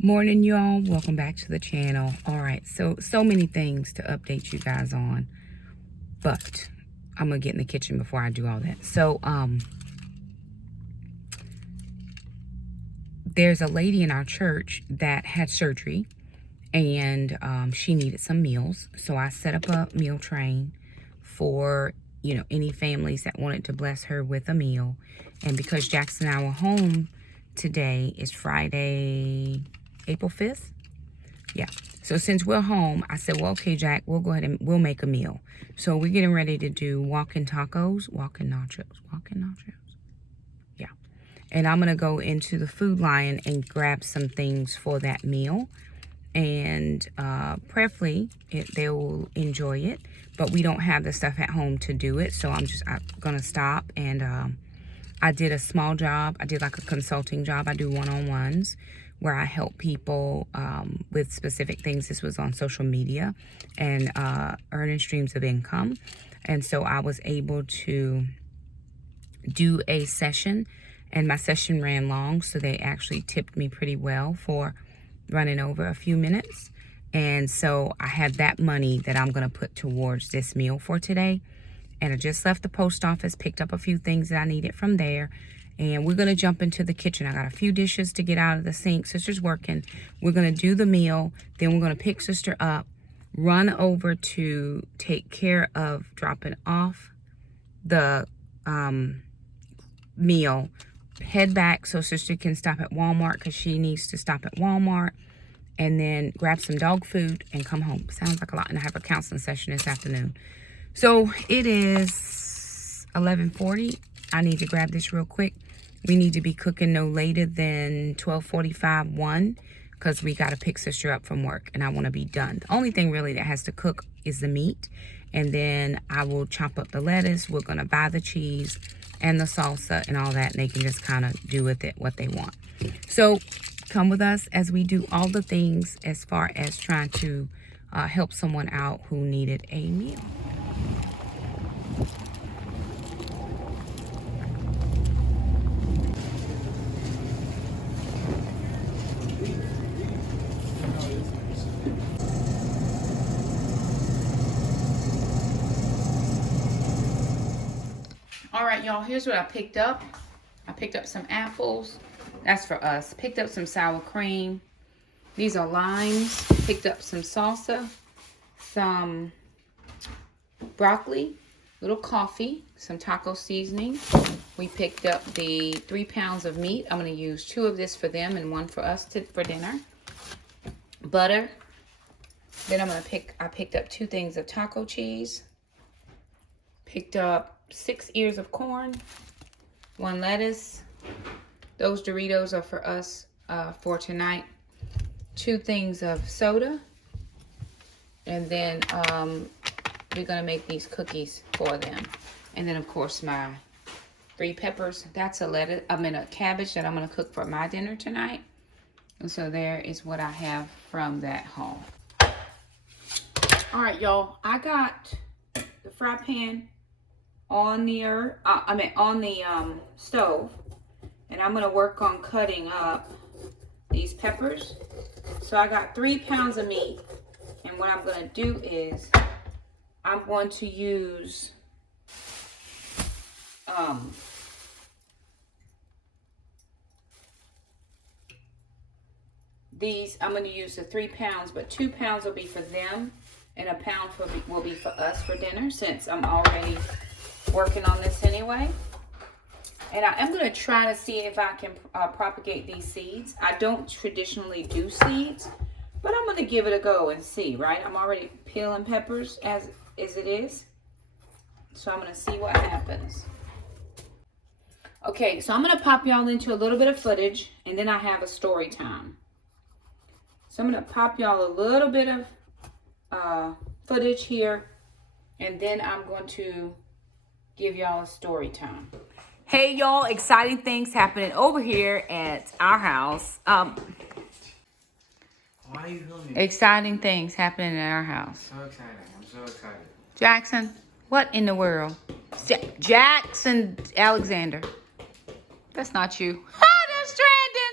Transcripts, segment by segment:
Morning, y'all. Welcome back to the channel. All right, so many things to update you guys on, but I'm gonna get in the kitchen before I do all that. So there's a lady in our church that had surgery, and she needed some meals. So I set up a meal train for any families that wanted to bless her with a meal. And because Jackson and I were home today, is Friday, April 5th. Yeah. So since we're home, I said, well, okay, Jack, we'll go ahead and we'll make a meal. So we're getting ready to do walking nachos. Yeah. And I'm going to go into the Food Lion and grab some things for that meal. And prayerfully, they will enjoy it. But we don't have the stuff at home to do it. So I'm going to stop. And I did a small job. I did like a consulting job. I do one-on-ones where I help people with specific things. This was on social media and earning streams of income. And so I was able to do a session, and my session ran long, so they actually tipped me pretty well for running over a few minutes. And so I have that money that I'm gonna put towards this meal for today. And I just left the post office, picked up a few things that I needed from there. And we're going to jump into the kitchen. I got a few dishes to get out of the sink. Sister's working. We're going to do the meal. Then we're going to pick Sister up, run over to take care of dropping off the meal, head back so Sister can stop at Walmart because she needs to stop at Walmart, and then grab some dog food and come home. Sounds like a lot. And I have a counseling session this afternoon. So it is 11:40. I need to grab this real quick. We need to be cooking no later than 12:45, 1, because we got to pick Sister up from work, and I want to be done. The only thing really that has to cook is the meat, and then I will chop up the lettuce. We're going to buy the cheese and the salsa and all that, and they can just kind of do with it what they want. So come with us as we do all the things as far as trying to help someone out who needed a meal. All right, y'all, here's what I picked up. I picked up some apples. That's for us. Picked up some sour cream. These are limes. Picked up some salsa, some broccoli, little coffee, some taco seasoning. We picked up the 3 pounds of meat. I'm going to use 2 of this for them and 1 for us for dinner. Butter. Then I picked up 2 things of taco cheese. Picked up 6 ears of corn, 1 lettuce. Those Doritos are for us for tonight. 2 things of soda. And then we're going to make these cookies for them. And then, of course, my 3 peppers. That's a cabbage that I'm going to cook for my dinner tonight. And so there is what I have from that haul. All right, y'all. I got the fry pan on the stove, and I'm gonna work on cutting up these peppers. So I got 3 pounds of meat, and what I'm gonna do is I'm going to use these. I'm gonna use the 3 pounds, but 2 pounds will be for them, and 1 pound will be for us for dinner, since I'm already working on this anyway. And I am going to try to see if I can propagate these seeds. I don't traditionally do seeds, but I'm going to give it a go and see, right? I'm already peeling peppers as it is. So I'm going to see what happens. Okay, so I'm going to pop y'all into a little bit of footage, and then I have a story time. So I'm going to pop y'all a little bit of footage here, and then I'm going to give y'all a story time. Hey y'all, exciting things happening over here at our house. Why are you filming? Exciting things happening at our house. So excited. I'm so excited. Jackson, what in the world? Jackson Alexander. That's not you. Ah, that's Strandon.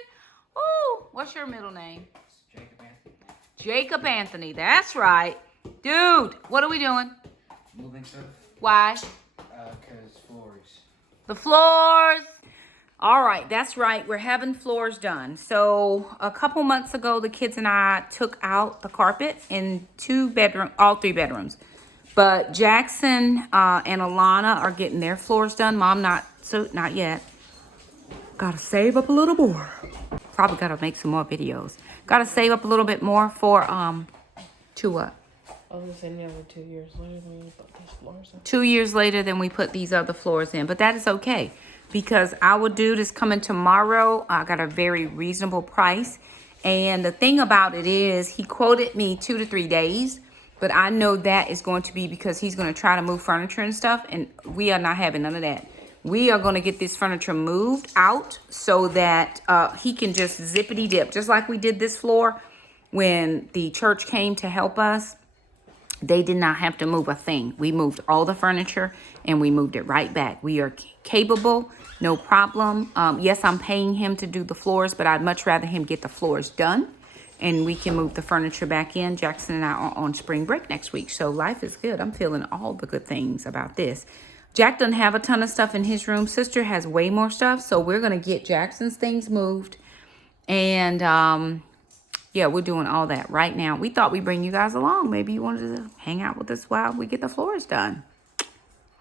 Oh, What's your middle name? Jacob Anthony. Jacob Anthony. That's right. Dude, what are we doing? Moving stuff. Why? Cause floors. The floors. All right, that's right. We're having floors done. So a couple months ago, the kids and I took out the carpet in all 3 bedrooms. But Jackson and Alana are getting their floors done. Mom, not yet. Gotta save up a little more. Probably gotta make some more videos. Gotta save up a little bit more for to what? I was gonna say nearly 2 years later than we put these floors in. 2 years later than we put these other floors in. But that is okay. Because our dude is coming tomorrow. I got a very reasonable price. And the thing about it is he quoted me 2 to 3 days. But I know that is going to be because he's going to try to move furniture and stuff. And we are not having none of that. We are going to get this furniture moved out so that he can just zippity dip. Just like we did this floor when the church came to help us. They did not have to move a thing. We moved all the furniture and we moved it right back. We are capable, no problem. Yes, I'm paying him to do the floors, but I'd much rather him get the floors done and we can move the furniture back in. Jackson and I are on spring break next week, so life is good. I'm feeling all the good things about this. Jack doesn't have a ton of stuff in his room. Sister has way more stuff, so we're going to get Jackson's things moved. And yeah, we're doing all that right now. We thought we'd bring you guys along. Maybe you wanted to hang out with us while we get the floors done.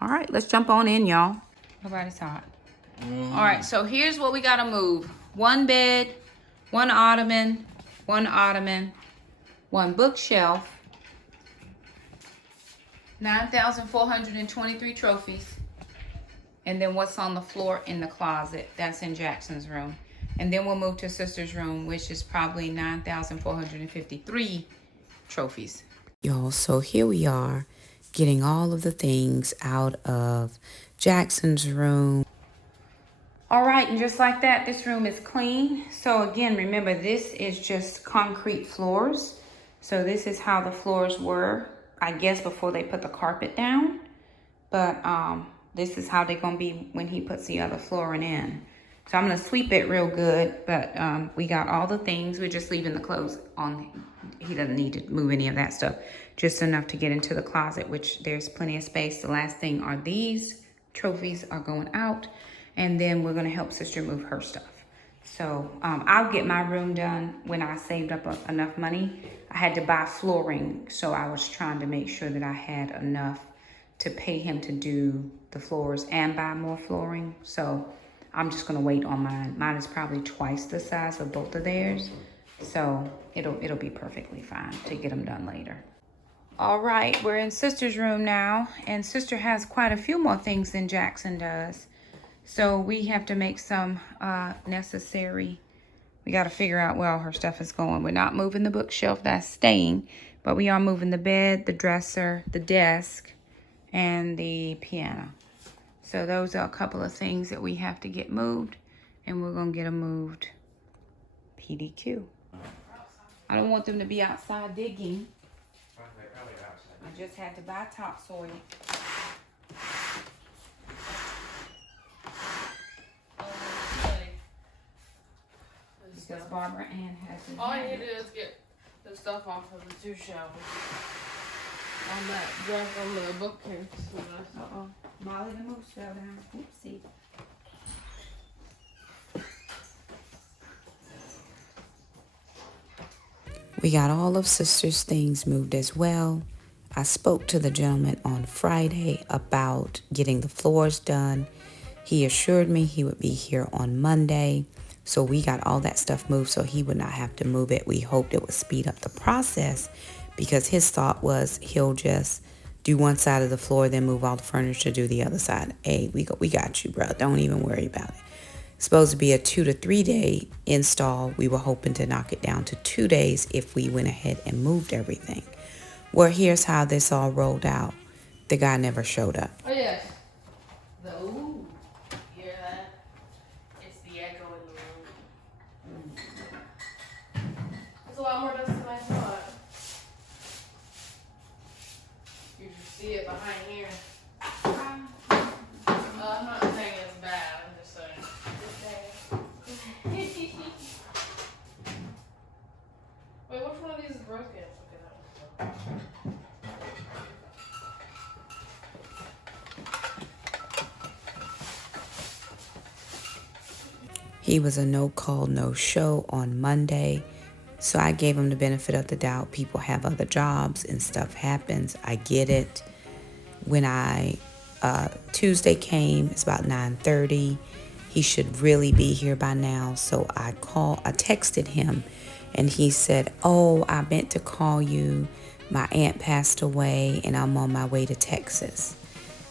All right, let's jump on in, y'all. Nobody's hot. All right, so here's what we got to move. 1 bed, 1 ottoman, 1 bookshelf, 9,423 trophies. And then what's on the floor in the closet. That's in Jackson's room. And then we'll move to sister's room, which is probably 9,453 trophies. Y'all, so here we are getting all of the things out of Jackson's room. All right, and just like that, this room is clean. So again, remember, this is just concrete floors. So this is how the floors were, I guess, before they put the carpet down. But this is how they're gonna be when he puts the other flooring in. So I'm going to sweep it real good, but we got all the things. We're just leaving the clothes on. He doesn't need to move any of that stuff. Just enough to get into the closet, which there's plenty of space. The last thing are these trophies are going out. And then we're going to help sister move her stuff. So I'll get my room done when I saved up enough money. I had to buy flooring, so I was trying to make sure that I had enough to pay him to do the floors and buy more flooring. So I'm just gonna wait on mine. Mine is probably twice the size of both of theirs. So it'll be perfectly fine to get them done later. All right, we're in sister's room now. And sister has quite a few more things than Jackson does. So we have to make some necessary. We gotta figure out where all her stuff is going. We're not moving the bookshelf, that's staying. But we are moving the bed, the dresser, the desk, and the piano. So those are a couple of things that we have to get moved, and we're gonna get them moved PDQ. I don't want them to be outside digging. I just had to buy topsoil. Because Barbara Ann has it. All you need to do is get the stuff off of the 2 shelves. On that drawer from the bookcase. Uh-oh. Molly the moose fell down. Oopsie. We got all of sister's things moved as well. I spoke to the gentleman on Friday about getting the floors done. He assured me he would be here on Monday. So we got all that stuff moved so he would not have to move it. We hoped it would speed up the process because his thought was he'll just do one side of the floor, then move all the furniture to do the other side. Hey, we got you, bro. Don't even worry about it. It's supposed to be a 2 to 3 day install. We were hoping to knock it down to 2 days if we went ahead and moved everything. Well, here's how this all rolled out. The guy never showed up. Oh, yes. Ooh. You hear that? It's the echo in the room. It's a lot more dust than I thought. You should see it behind here. I'm not saying it's bad. I'm just saying. He was a no call, no show on Monday. So I gave him the benefit of the doubt. People have other jobs and stuff happens. I get it. When Tuesday came, it's about 9:30. He should really be here by now. So I texted him and he said, "Oh, I meant to call you. My aunt passed away and I'm on my way to Texas."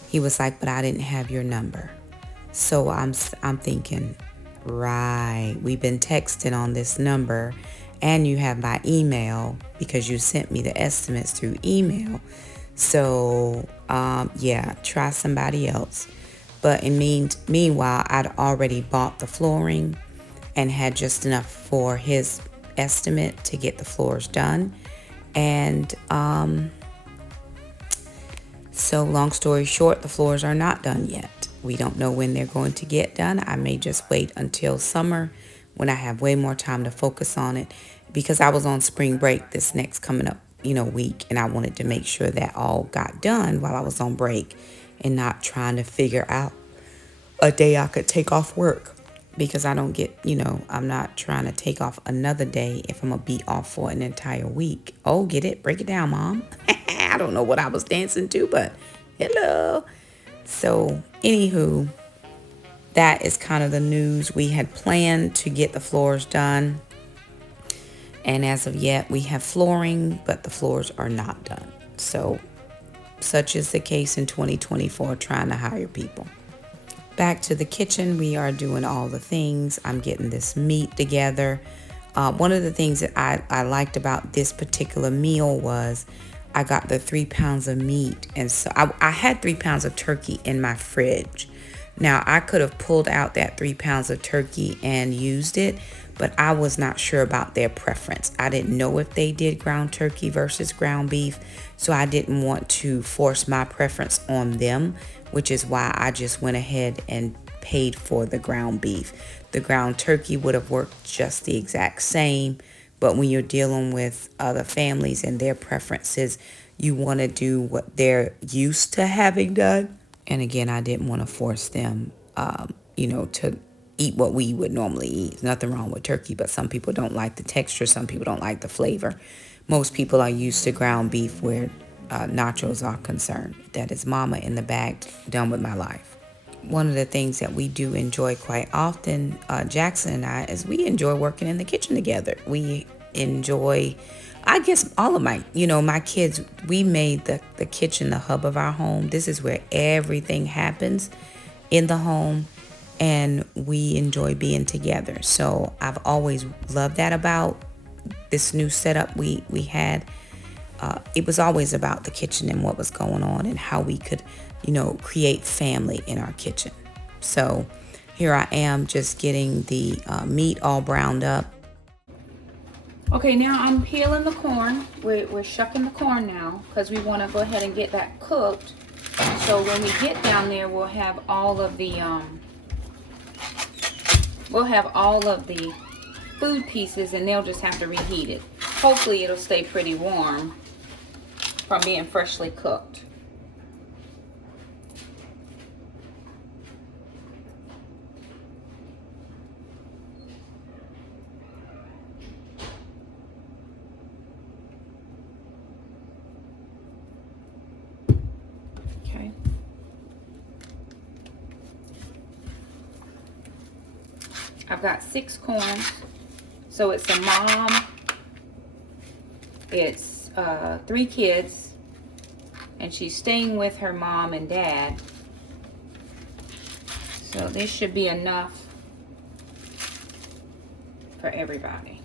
He was like, "But I didn't have your number." So I'm thinking, right, we've been texting on this number and you have my email because you sent me the estimates through email. So, yeah, try somebody else. But meanwhile, I'd already bought the flooring and had just enough for his estimate to get the floors done. And so long story short, the floors are not done yet. We don't know when they're going to get done. I may just wait until summer when I have way more time to focus on it, because I was on spring break this next coming up, week, and I wanted to make sure that all got done while I was on break and not trying to figure out a day I could take off work, because I don't get, I'm not trying to take off another day if I'm going to be off for an entire week. Oh, get it? Break it down, Mom. I don't know what I was dancing to, but hello. So, anywho, that is kind of the news. We had planned to get the floors done, and as of yet, we have flooring, but the floors are not done. So, such is the case in 2024, trying to hire people. Back to the kitchen, we are doing all the things. I'm getting this meat together. One of the things that I liked about this particular meal was I got the 3 pounds of meat. And so I had 3 pounds of turkey in my fridge. Now, I could have pulled out that 3 pounds of turkey and used it, but I was not sure about their preference. I didn't know if they did ground turkey versus ground beef, so I didn't want to force my preference on them, which is why I just went ahead and paid for the ground beef. The ground turkey would have worked just the exact same, but when you're dealing with other families and their preferences, you want to do what they're used to having done. And again, I didn't want to force them, to eat what we would normally eat. There's nothing wrong with turkey, but some people don't like the texture. Some people don't like the flavor. Most people are used to ground beef where nachos are concerned. That is mama in the bag, done with my life. One of the things that we do enjoy quite often, Jackson and I, is we enjoy working in the kitchen together. We enjoy, I guess, all of my kids, we made the kitchen the hub of our home. This is where everything happens in the home, and we enjoy being together. So I've always loved that about this new setup we had. It was always about the kitchen and what was going on and how we could, create family in our kitchen. So here I am just getting the meat all browned up. Okay, now I'm peeling the corn. We're shucking the corn now because we want to go ahead and get that cooked. So when we get down there, we'll have all of the food pieces, and they'll just have to reheat it. Hopefully it'll stay pretty warm from being freshly cooked. Okay. I've got 6 corns. So it's a mom, it's 3 kids, and she's staying with her mom and dad. So this should be enough for everybody.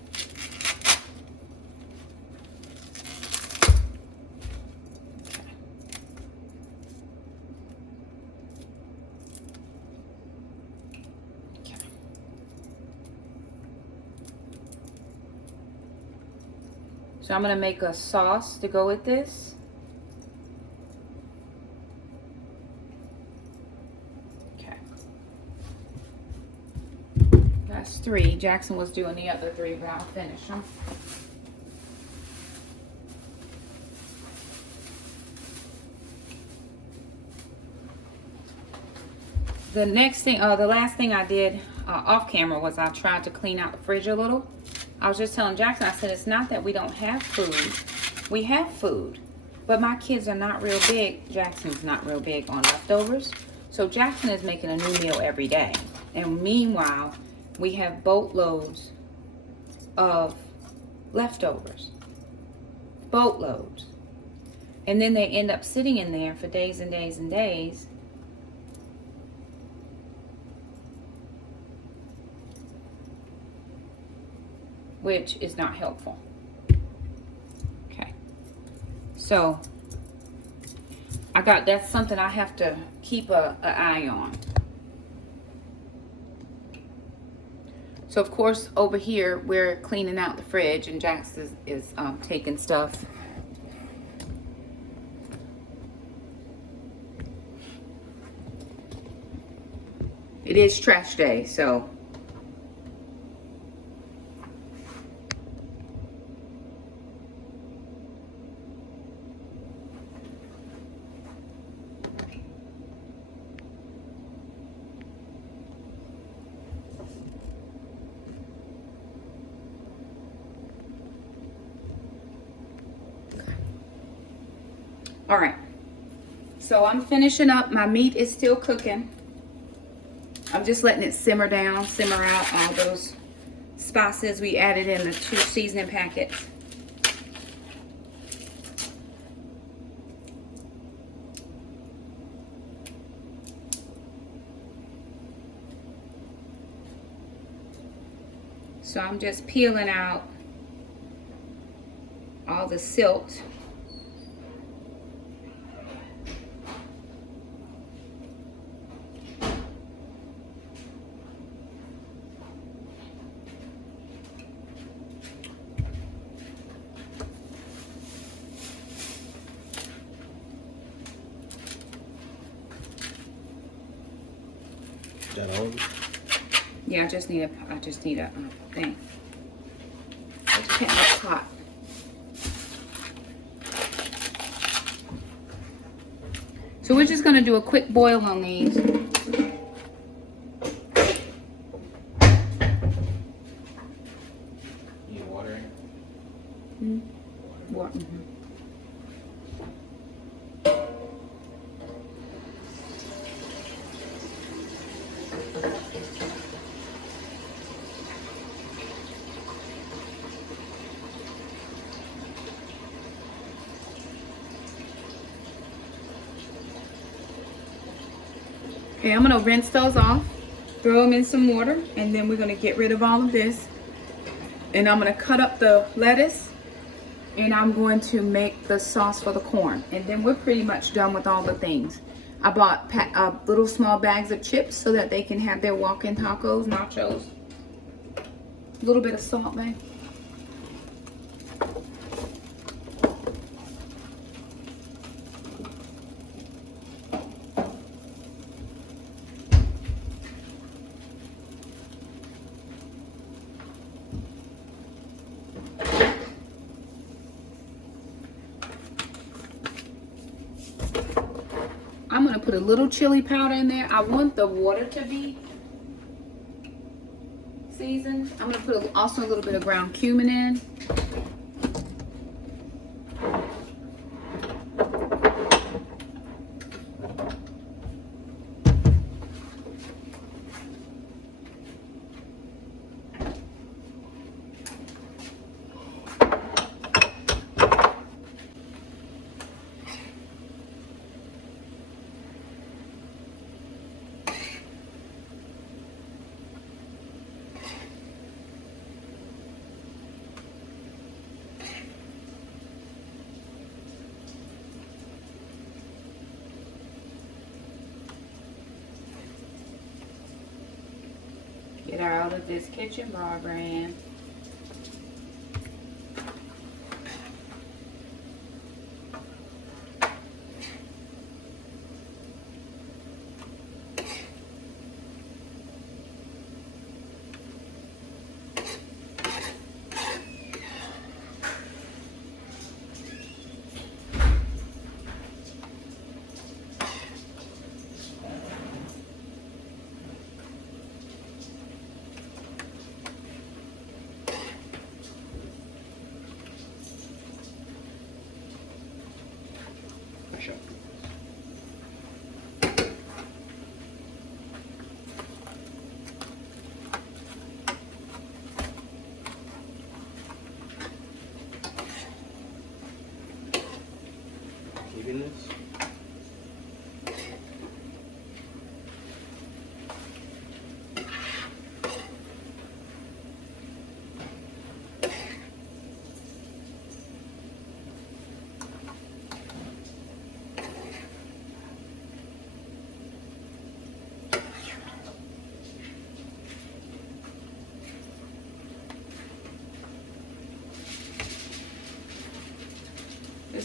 So I'm going to make a sauce to go with this. Okay. That's 3. Jackson was doing the other 3, but I'll finish them. the next thing, the last thing I did off camera was I tried to clean out the fridge a little. I was just telling Jackson, I said, it's not that we don't have food. We have food. But my kids are not real big. Jackson's not real big on leftovers. So Jackson is making a new meal every day. And meanwhile, we have boatloads of leftovers. Boatloads. And then they end up sitting in there for days and days and days. Which is not helpful. Okay. So, that's something I have to keep an eye on. So of course over here we're cleaning out the fridge and Jax is taking stuff. It is trash day, so all right, so I'm finishing up. My meat is still cooking. I'm just letting it simmer down, simmer out all those spices we added in the 2 seasoning packets. So I'm just peeling out all the silt. That all? Yeah, I just need a thing. A pot. So we're just gonna do a quick boil on these. You need water in? What? Okay, I'm gonna rinse those off, throw them in some water, and then we're gonna get rid of all of this. And I'm gonna cut up the lettuce, and I'm going to make the sauce for the corn. And then we're pretty much done with all the things. I bought little small bags of chips so that they can have their walk-in tacos, nachos. A little bit of salt, babe. I'm gonna put a little chili powder in there. I want the water to be seasoned. I'm gonna put also a little bit of ground cumin in. Get her out of this kitchen bar brand.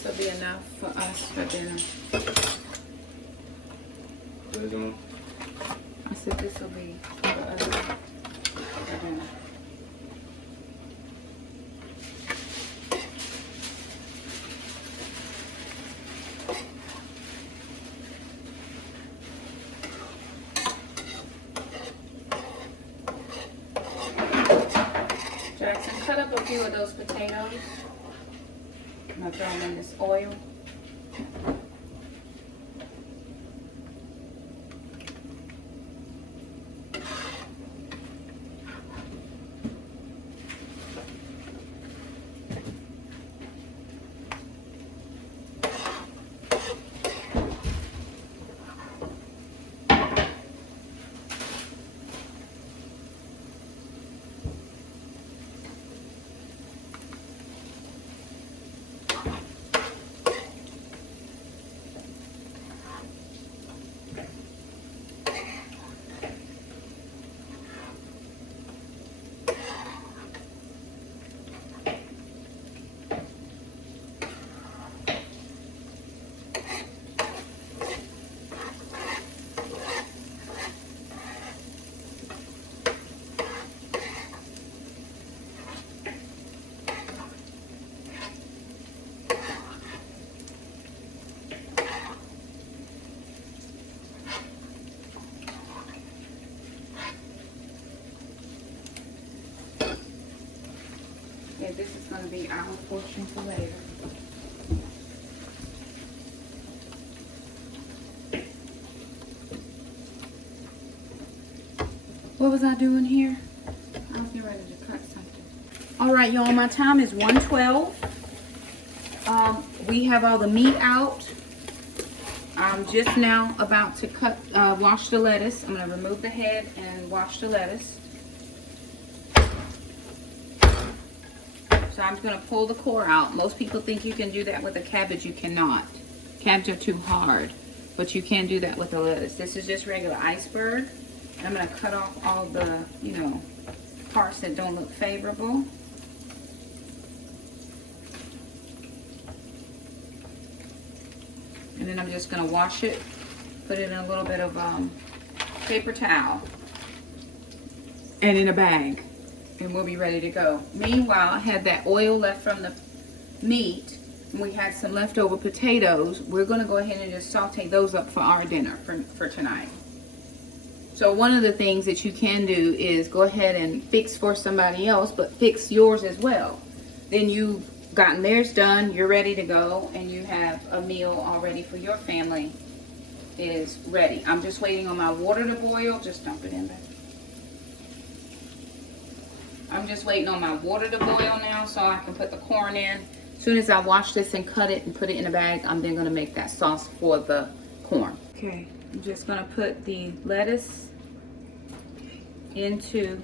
this will be enough for us for dinner. I said this will be for us for dinner. Jackson, cut up a few of those potatoes. I'm gonna throw them in this oil. Yeah, this is going to be our portion for later. What was I doing here? I was getting ready to cut something. All right, y'all, my time is 1:12. We have all the meat out. I'm just now about to wash the lettuce. I'm going to remove the head and wash the lettuce. So I'm going to pull the core out. Most people think you can do that with a cabbage. You cannot. Cabbage are too hard, but you can do that with the lettuce. This is just regular iceberg. And I'm going to cut off all the, parts that don't look favorable. And then I'm just going to wash it, put it in a little bit of paper towel and in a bag. And we'll be ready to go. Meanwhile, I had that oil left from the meat, and we had some leftover potatoes. We're going to go ahead and just saute those up for our dinner for tonight. So one of the things that you can do is go ahead and fix for somebody else, but fix yours as well. Then you've gotten theirs done, you're ready to go, and you have a meal already for your family is ready. I'm just waiting on my water to boil. Just dump it in there. I'm just waiting on my water to boil now so I can put the corn in. As soon as I wash this and cut it and put it in a bag, I'm then going to make that sauce for the corn. Okay, I'm just going to put the lettuce into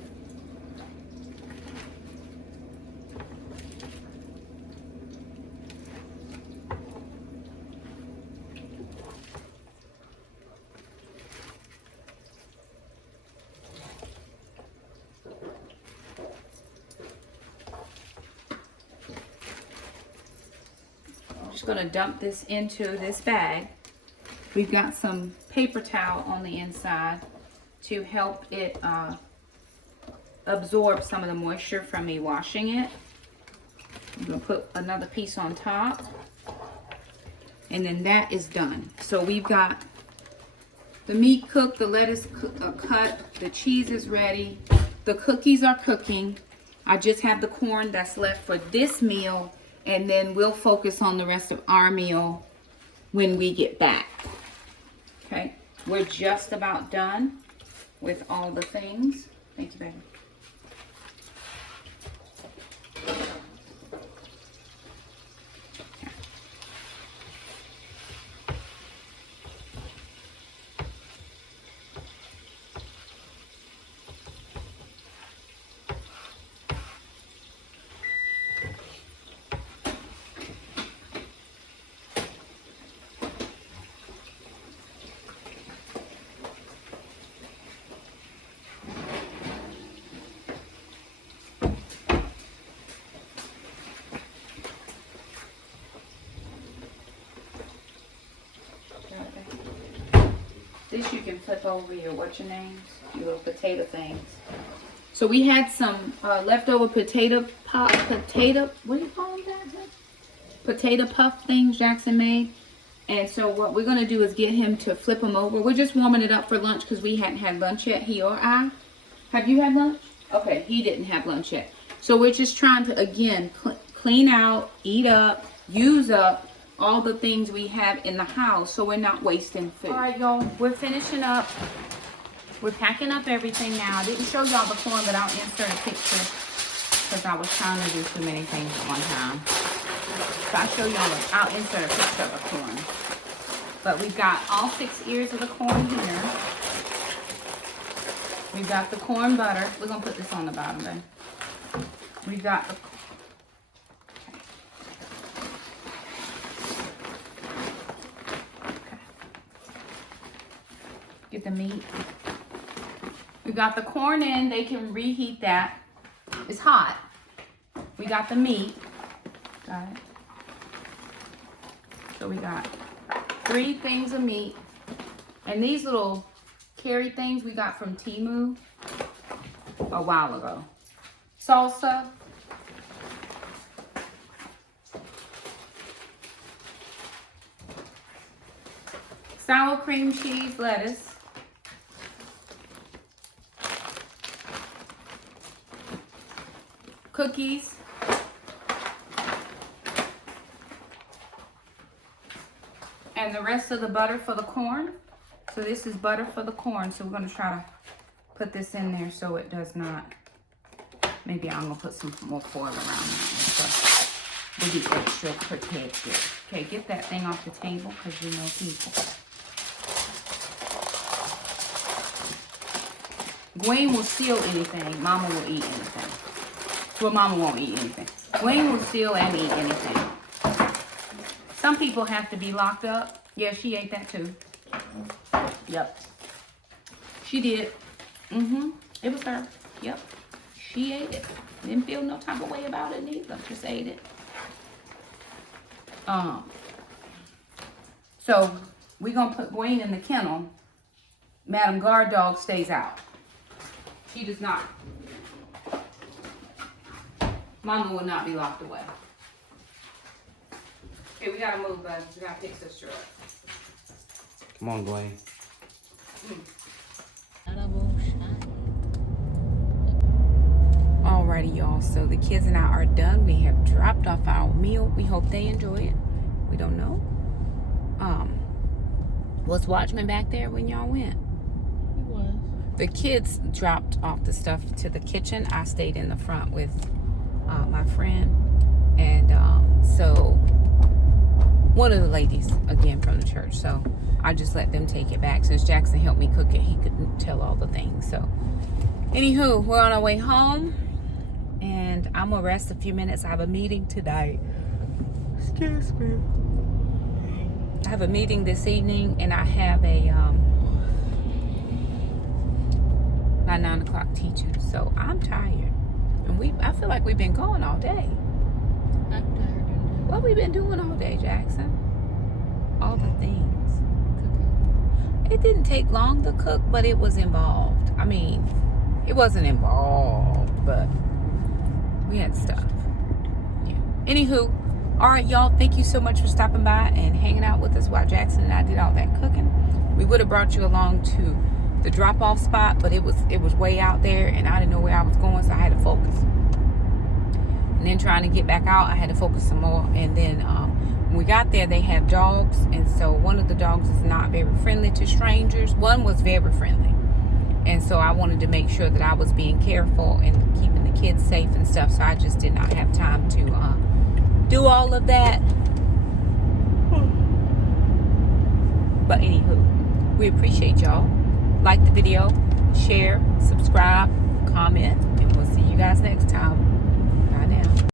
going to dump this into this bag. We've got some paper towel on the inside to help it absorb some of the moisture from me washing it. I'm going to put another piece on top, and then that is done. So we've got the meat cooked, the lettuce cut, the cheese is ready, the cookies are cooking. I just have the corn that's left for this meal, and then we'll focus on the rest of our meal when we get back. Okay, we're just about done with all the things. Thank you, baby. this you can flip over your your little potato things. So we had some leftover potato, what do you call them, Jackson? Potato puff things Jackson made. And so what we're going to do is get him to flip them over. We're just warming it up for lunch because we hadn't had lunch yet, he or I. Have you had lunch? Okay, he didn't have lunch yet. So we're just trying to, again, clean out, eat up, use up all the things we have in the house so we're not wasting food. All right, y'all, we're finishing up. We're packing up everything now. I didn't show y'all the corn, but I'll insert a picture because I was trying to do too many things at one time. So I'll show y'all, I'll insert a picture of the corn. But we've got all 6 ears of the corn here. We've got the corn butter. We're going to put this on the bottom then. We've got the... Okay. Get the meat. We got the corn in. They can reheat that. It's hot. We got the meat. Got it. So we got 3 things of meat. And these little carry things we got from Temu a while ago. Salsa. Sour cream cheese, lettuce. Cookies. And the rest of the butter for the corn. So this is butter for the corn. So we're going to try to put this in there so it does not. Maybe I'm going to put some more foil around that so we'll be extra protected. Okay, get that thing off the table because you know people. Gwen will steal anything. Mama will eat anything. Well, Mama won't eat anything. Gwen will steal and eat anything. Some people have to be locked up. Yeah, she ate that too. Yep. She did. It was her. Yep. She ate it. Didn't feel no type of way about it neither. Just ate it. So we're gonna put Gwen in the kennel. Madam Guard Dog stays out. She does not. Mama will not be locked away. Okay, we gotta move, bud. We gotta pick sister up. Come on, Dwayne. Alrighty, y'all. So the kids and I are done. We have dropped off our meal. We hope they enjoy it. We don't know. Was Watchman back there when y'all went? He was. The kids dropped off the stuff to the kitchen. I stayed in the front with my friend. And so one of the ladies, again, from the church. So I just let them take it back. Since Jackson helped me cook it, he couldn't tell all the things. So anywho, we're on our way home. And I'm going to rest a few minutes. I have a meeting tonight. Excuse me. I have a meeting this evening. And I have a my 9 o'clock teaching. So I'm tired. And I feel like we've been going all day. I'm tired. What we been doing all day, Jackson? All the things. Cooking. It didn't take long to cook, but it was involved. I mean, it wasn't involved, but we had stuff. Yeah. Anywho, all right, y'all. Thank you so much for stopping by and hanging out with us while Jackson and I did all that cooking. We would have brought you along to the drop-off spot, but it was way out there, and I didn't know where I was going, so I had to focus. And then trying to get back out, I had to focus some more. And then when we got there, they have dogs, and so one of the dogs is not very friendly to strangers. One was very friendly, and so I wanted to make sure that I was being careful and keeping the kids safe and stuff. So I just did not have time to do all of that. But anywho, we appreciate y'all. Like the video, share, subscribe, comment, and we'll see you guys next time. Bye now.